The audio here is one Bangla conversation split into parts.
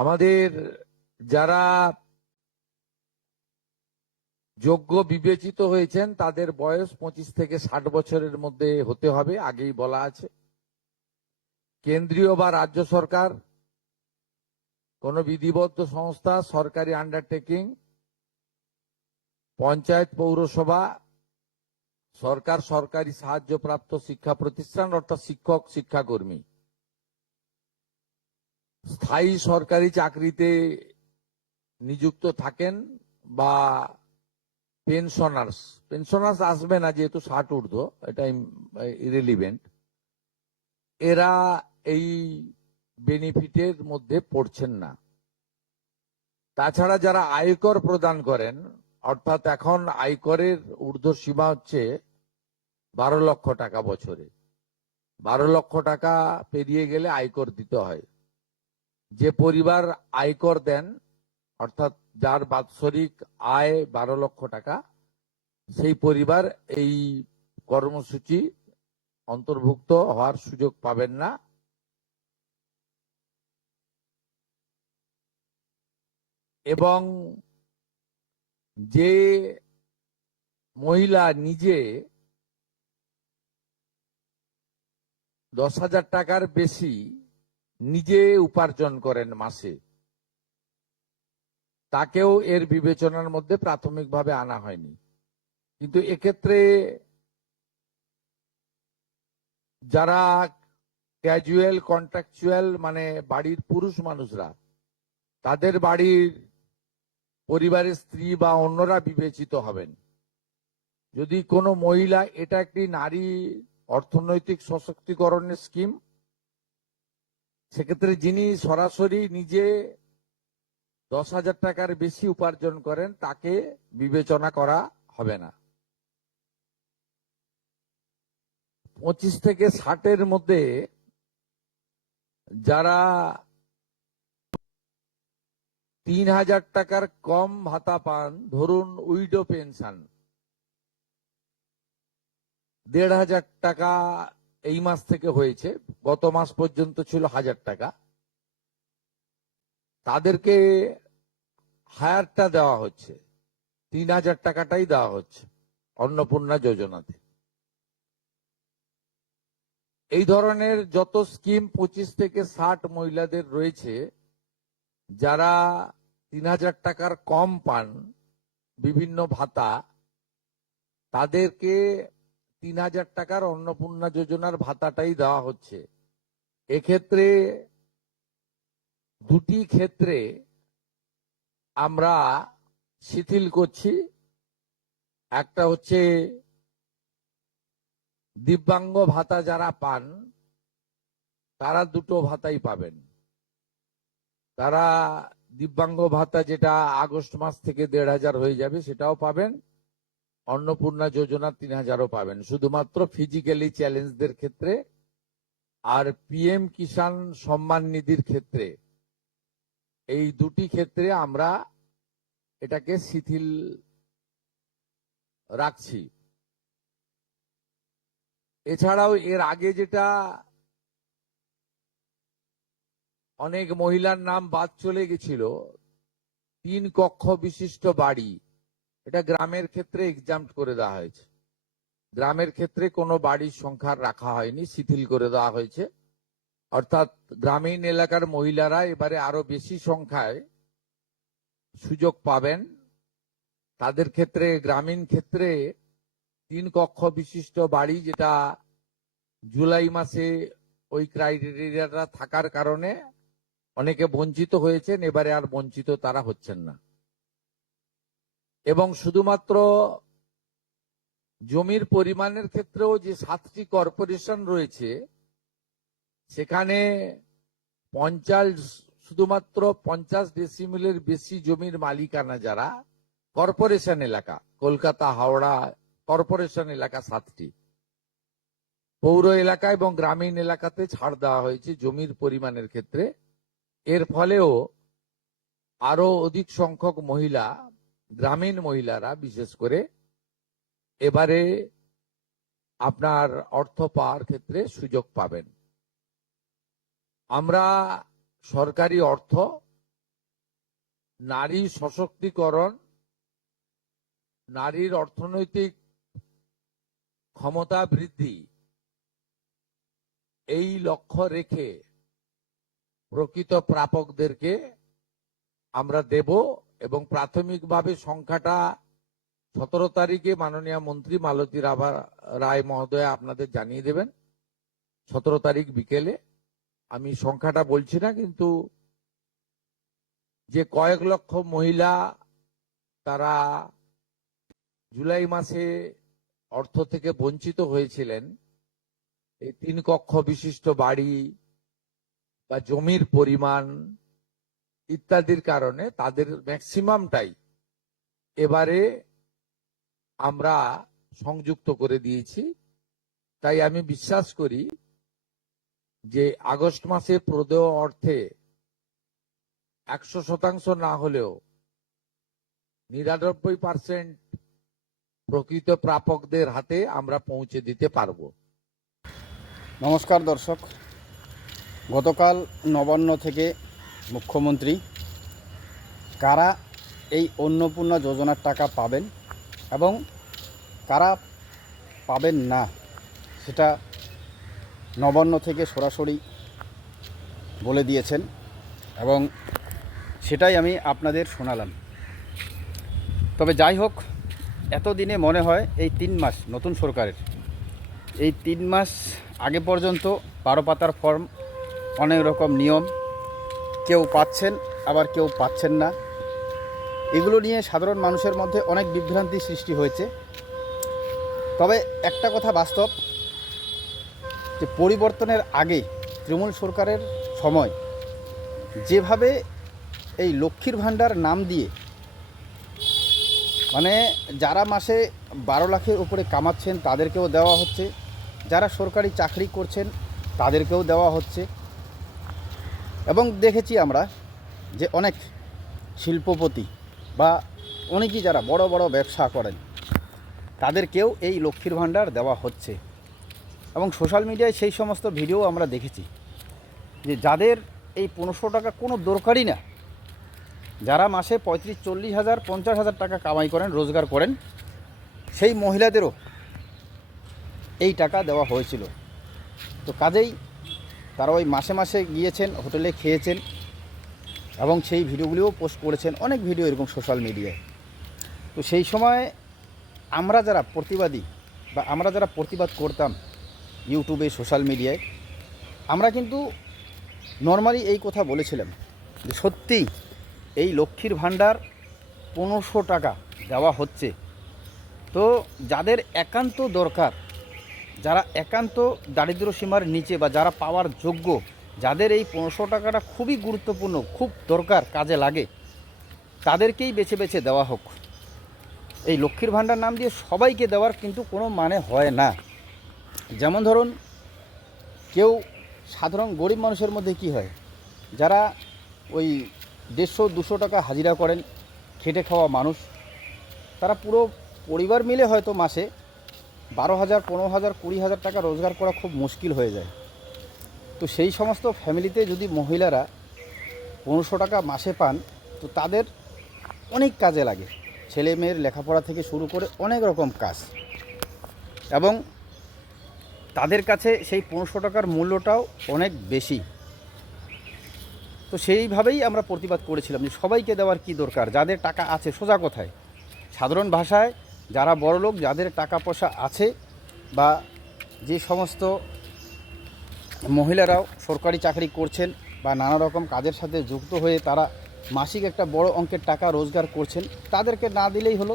আমাদের যারা যোগ্য বিবেচিত হয়েছেন তাদের বয়স 25 থেকে 60 বছরের মধ্যে হতে হবে, আগেই বলা আছে। কেন্দ্রীয় বা রাজ্য সরকার, কোন বিধিবদ্ধ সংস্থা, সরকারি আন্ডারটেকিং, পঞ্চায়েত, পৌরসভা, সরকার, সরকারি সাহায্যপ্রাপ্ত শিক্ষা প্রতিষ্ঠান অর্থাৎ শিক্ষক, শিক্ষাকর্মী, স্থায়ী সরকারি চাকরিতে নিযুক্ত থাকেন বা পেনশনার্স আসবে না যেহেতু 60 ঊর্ধ্ব, এটা ইরেলিভেন্ট। এরা এই বেনিফিটের মধ্যে পড়ছেন না। তাছাড়া যারা আয়কর প্রদান করেন, অর্থাৎ এখন আয়করের ঊর্ধ্ব সীমা হচ্ছে 12 লক্ষ টাকা বছরে। 12 লক্ষ টাকা পেরিয়ে গেলে আয়কর দিতে হয়। যে পরিবার আয়কর দেন, অর্থাৎ যার বাৎসরিক আয় 12 লক্ষ টাকা, সেই পরিবার এই কর্মসূচি অন্তর্ভুক্ত হওয়ার সুযোগ পাবেন না। এবং যে মহিলা নিজে 10,000 টাকার বেশি নিজে উপার্জন করেন মাসে, তাকেও এর বিবেচনার মধ্যে প্রাথমিকভাবে আনা হয়নি। কিন্তু এক্ষেত্রে যারা ক্যাজুয়াল, কন্ট্রাকচুয়াল, মানে বাড়ির পুরুষ মানুষরা, তাদের বাড়ির পরিবারের স্ত্রী বা অন্যরা বিবেচিত হবেন। যদি কোনো মহিলা, এটা একটি নারী অর্থনৈতিক সশক্তিকরণের স্কিম, সেক্ষেত্রে যিনি সরাসরি নিজে 10,000 টাকার বেশি উপার্জন করেন তাকে বিবেচনা করা হবে না। 25 থেকে 60-এর মধ্যে যারা 3,000 টাকার কম ভাতা পান, ধরুন উইডো পেনশন 1,500 টাকা এই মাস থেকে হয়েছে, গত মাস পর্যন্ত ছিল 1,000 টাকা, তাদেরকে হায়ারটা দেওয়া হচ্ছে, 3,000 টাকাটাই দেওয়া হচ্ছে অন্নপূর্ণা যোজনাতে। এই ধরনের যত স্কিম 25 থেকে 60 মহিলাদের রয়েছে, যারা 3,000 টাকার কম পান বিভিন্ন ভাতা, তাদেরকে 3,000 টাকার অন্নপূর্ণা যোজনার ভাতাটাই দেওয়া হচ্ছে। এক্ষেত্রে দুটি ক্ষেত্রে আমরা শিথিল করছি। একটা হচ্ছে দিব্যাঙ্গ ভাতা যারা পান তারা দুটো ভাতাই পাবেন। তারা দিব্যাঙ্গ ভাতা যেটা আগস্ট মাস থেকে 1,500 হয়ে যাবে সেটাও পাবেন, অন্নপূর্ণা যোজনা 3,000ও পাবেন, শুধুমাত্র ফিজিক্যালি চ্যালেঞ্জদের ক্ষেত্রে। আর পিএম কিষাণ সম্মান নিধির ক্ষেত্রে, এই দুটি ক্ষেত্রে আমরা এটাকে শিথিল রাখছি। এছাড়াও এর আগে যেটা অনেক মহিলার নাম বাদ চলে গেছিল, 3 কক্ষ বিশিষ্ট বাড়ি, এটা গ্রামের ক্ষেত্রে এক্সাম্পট করে দেওয়া হয়েছে। গ্রামের ক্ষেত্রে কোনো বাড়ির সংখ্যা রাখা হয়নি, শিথিল করে দেওয়া হয়েছে। অর্থাৎ গ্রামীণ এলাকার মহিলারা এবারে আরো বেশি সংখ্যায় সুযোগ পাবেন। তাদের ক্ষেত্রে, গ্রামীণ ক্ষেত্রে 3 কক্ষ বিশিষ্ট বাড়ি, যেটা জুলাই মাসে ওই ক্রাইটেরিয়াটা থাকার কারণে অনেকে বঞ্চিত হয়েছেন, এবারে আর বঞ্চিত তারা হচ্ছেন না। এবং শুধুমাত্র জমির পরিমাণের ক্ষেত্রেও যে 7টি কর্পোরেশন রয়েছে, সেখানে শুধুমাত্র 50 ডেসিমেলের বেশি জমির মালিকানা যারা কর্পোরেশন এলাকা, কলকাতা, হাওড়া কর্পোরেশন এলাকা 7টি, পৌর এলাকা এবং গ্রামীণ এলাকাতে ছাড় দেওয়া হয়েছে জমির পরিমাণের ক্ষেত্রে। এর ফলেও আরো অধিক সংখ্যক মহিলা, গ্রামীণ মহিলারা বিশেষ করে, এবারে আপনার অর্থ পাওয়ার ক্ষেত্রে সুযোগ পাবেন। আমরা সরকারি অর্থ নারী সশক্তিকরণ, নারীর অর্থনৈতিক ক্ষমতা বৃদ্ধি, এই লক্ষ্য রেখে প্রকৃত প্রাপকদেরকে আমরা দেব এবং প্রাথমিকভাবে সংখ্যাটা 17 তারিখে মাননীয় মন্ত্রী মালতী রায় মহোদয় আপনাদের জানিয়ে দেবেন। 17 তারিখ বিকেলে। আমি সংখ্যাটা বলছি না, কিন্তু যে কয়েক লক্ষ মহিলা তারা জুলাই মাসে অর্থ থেকে বঞ্চিত হয়েছিলেন, এই 3 কক্ষ বিশিষ্ট বাড়ি বা জমির পরিমাণ ইত্যাদির কারণে তাদের ম্যাক্সিমামটাই এবারে আমরা সংযুক্ত করে দিয়েছি। তাই আমি বিশ্বাস করি যে আগস্ট মাসে প্রদেয় অর্থে 100% না হলেও 99% প্রকৃত প্রাপকদের হাতে আমরা পৌঁছে দিতে পারবো। নমস্কার দর্শক, গতকাল নবান্ন থেকে মুখ্যমন্ত্রী কারা এই অন্নপূর্ণা যোজনার টাকা পাবেন এবং কারা পাবেন না সেটা নবান্ন থেকে সরাসরি বলে দিয়েছেন এবং সেটাই আমি আপনাদের শোনালাম। তবে যাই হোক, এতদিনে মনে হয় এই 3 মাস নতুন সরকারের এই 3 মাস আগে পর্যন্ত 12 পাতার ফর্ম, অনেক রকম নিয়ম, কেউ পাচ্ছেন আবার কেউ পাচ্ছেন না, এগুলো নিয়ে সাধারণ মানুষের মধ্যে অনেক বিভ্রান্তি সৃষ্টি হয়েছে। তবে একটা কথা বাস্তব, যে পরিবর্তনের আগে তৃণমূল সরকারের সময় যেভাবে এই লক্ষ্মীর ভাণ্ডার নাম দিয়ে মানে যারা মাসে 12 লাখের উপরে কামাচ্ছেন তাদেরকেও দেওয়া হচ্ছে, যারা সরকারি চাকরি করছেন তাদেরকেও দেওয়া হচ্ছে, এবং দেখেছি আমরা যে অনেক শিল্পপতি বা অনেকেই যারা বড় বড় ব্যবসা করেন তাদেরকেও এই লক্ষ্মীর ভাণ্ডার দেওয়া হচ্ছে। এবং সোশ্যাল মিডিয়ায় সেই সমস্ত ভিডিও আমরা দেখেছি যে যাদের এই 1500 টাকা কোনো দরকারই না, যারা মাসে 35-40 হাজার 50 হাজার টাকা কামাই করেন, রোজগার করেন, সেই মহিলাদেরও এই টাকা দেওয়া হয়েছিল। তো কাজেই তারা ওই মাসে মাসে গিয়েছেন, হোটেলে খেয়েছেন এবং সেই ভিডিওগুলিও পোস্ট করেছেন, অনেক ভিডিও এরকম সোশ্যাল মিডিয়ায়। তো সেই সময় আমরা যারা প্রতিবাদী বা আমরা যারা প্রতিবাদ করতাম ইউটিউবে, সোশ্যাল মিডিয়ায়, আমরা কিন্তু নর্মালি এই কথা বলেছিলাম যে সত্যিই এই লক্ষ্মীর ভাণ্ডার 1500 টাকা দেওয়া হচ্ছে। তো যাদের একান্ত দরকার, যারা একান্ত দারিদ্র সীমার নিচে বা যারা পাওয়ার যোগ্য, যাদের এই 1500 টাকাটা খুবই গুরুত্বপূর্ণ, খুব দরকার, কাজে লাগে, তাদেরকেই বেছে বেছে দেওয়া হোক। এই লক্ষ্মীর ভাণ্ডার নাম দিয়ে সবাইকে দেওয়ার কিন্তু কোনো মানে হয় না। যেমন ধরুন, কেউ সাধারণ গরিব মানুষের মধ্যে কি হয়, যারা ওই 150-200 টাকা হাজিরা করেন, খেটে খাওয়া মানুষ, তারা পুরো পরিবার মিলে হয়তো মাসে 12,000, 15,000, 20,000 টাকা রোজগার করা খুব মুশকিল হয়ে যায়। তো সেই সমস্ত ফ্যামিলিতে যদি মহিলারা 1500 টাকা মাসে পান, তো তাদের অনেক কাজে লাগে, ছেলে মেয়ের লেখাপড়া থেকে শুরু করে অনেক রকম কাজ, এবং তাদের কাছে সেই 1500 টাকার মূল্যটাও অনেক বেশি। তো সেইভাবেই আমরা প্রতিবাদ করেছিলাম যে সবাইকে দেওয়ার কি দরকার, যাদের টাকা আছে, সোজা কথায় সাধারণ ভাষায় যারা বড়লোক, যাদের টাকা পয়সা আছে, বা যে সমস্ত মহিলারাও সরকারি চাকরি করছেন বা নানা রকম কাজের সাথে যুক্ত হয়ে তারা মাসিক একটা বড় অঙ্কের টাকা রোজগার করছেন, তাদেরকে না দিলেই হলো।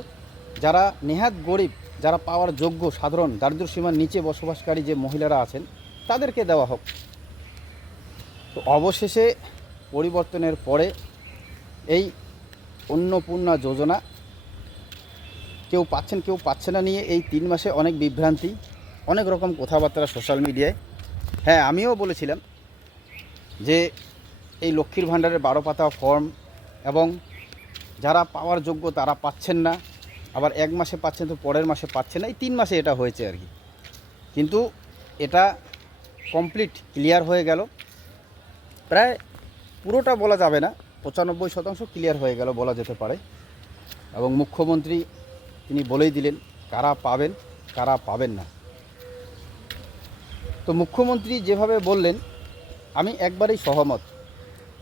যারা নেহাত গরিব, যারা পাওয়ার যোগ্য, সাধারণ দারিদ্র্য সীমার নিচে বসবাসকারী যে মহিলারা আছেন, তাদেরকে দেওয়া হোক। তো অবশেষে পরিবর্তনের পরে এই অন্নপূর্ণা যোজনা কেউ পাচ্ছেন কেউ পাচ্ছে না নিয়ে এই 3 মাসে অনেক বিভ্রান্তি, অনেক রকম কথাবার্তা সোশ্যাল মিডিয়ায়। হ্যাঁ, আমিও বলেছিলাম যে এই লক্ষ্মীর ভাণ্ডারের 12 পাতা ফর্ম, এবং যারা পাওয়ার যোগ্য তারা পাচ্ছেন না, আবার এক মাসে পাচ্ছেন তো পরের মাসে পাচ্ছেন না, এই 3 মাসে এটা হয়েছে আর কি। কিন্তু এটা কমপ্লিট ক্লিয়ার হয়ে গেল, প্রায় পুরোটা বলা যাবে না, 95% ক্লিয়ার হয়ে গেল বলা যেতে পারে। এবং মুখ্যমন্ত্রী তিনি বলেই দিলেন কারা পাবেন কারা পাবেন না। তো মুখ্যমন্ত্রী যেভাবে বললেন আমি একবারেই সহমত।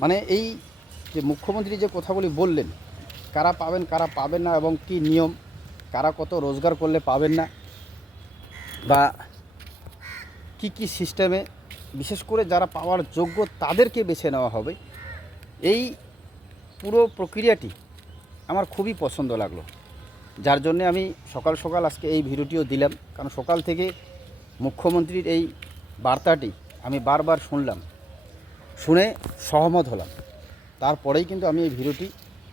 মানে এই যে মুখ্যমন্ত্রী যে কথাগুলি বললেন কারা পাবেন না এবং কি নিয়ম, কারা কত রোজগার করলে পাবেন না, বা কি কি সিস্টেমে বিশেষ করে যারা পাওয়ার যোগ্য তাদেরকে বেছে নেওয়া হবে, এই পুরো প্রক্রিয়াটি আমার খুবই পছন্দ লাগলো। যার জন্যে আমি সকাল সকাল আজকে এই ভিডিওটিও দিলাম, কারণ সকাল থেকে মুখ্যমন্ত্রীর এই বার্তাটি আমি বারবার শুনলাম, শুনে সহমত হলাম। তারপরেই কিন্তু আমি এই ভিডিওটি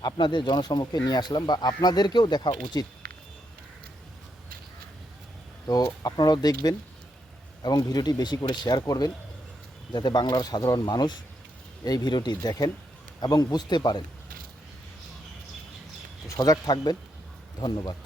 আপনাদের জনসমক্ষে নিয়ে আসলাম, বা আপনাদেরকেও দেখা উচিত। তো আপনারাও দেখবেন এবং ভিডিওটি বেশি করে শেয়ার করবেন, যাতে বাংলার সাধারণ মানুষ এই ভিডিওটি দেখেন এবং বুঝতে পারেন। তো সজাগ থাকবেন। ধন্যবাদ।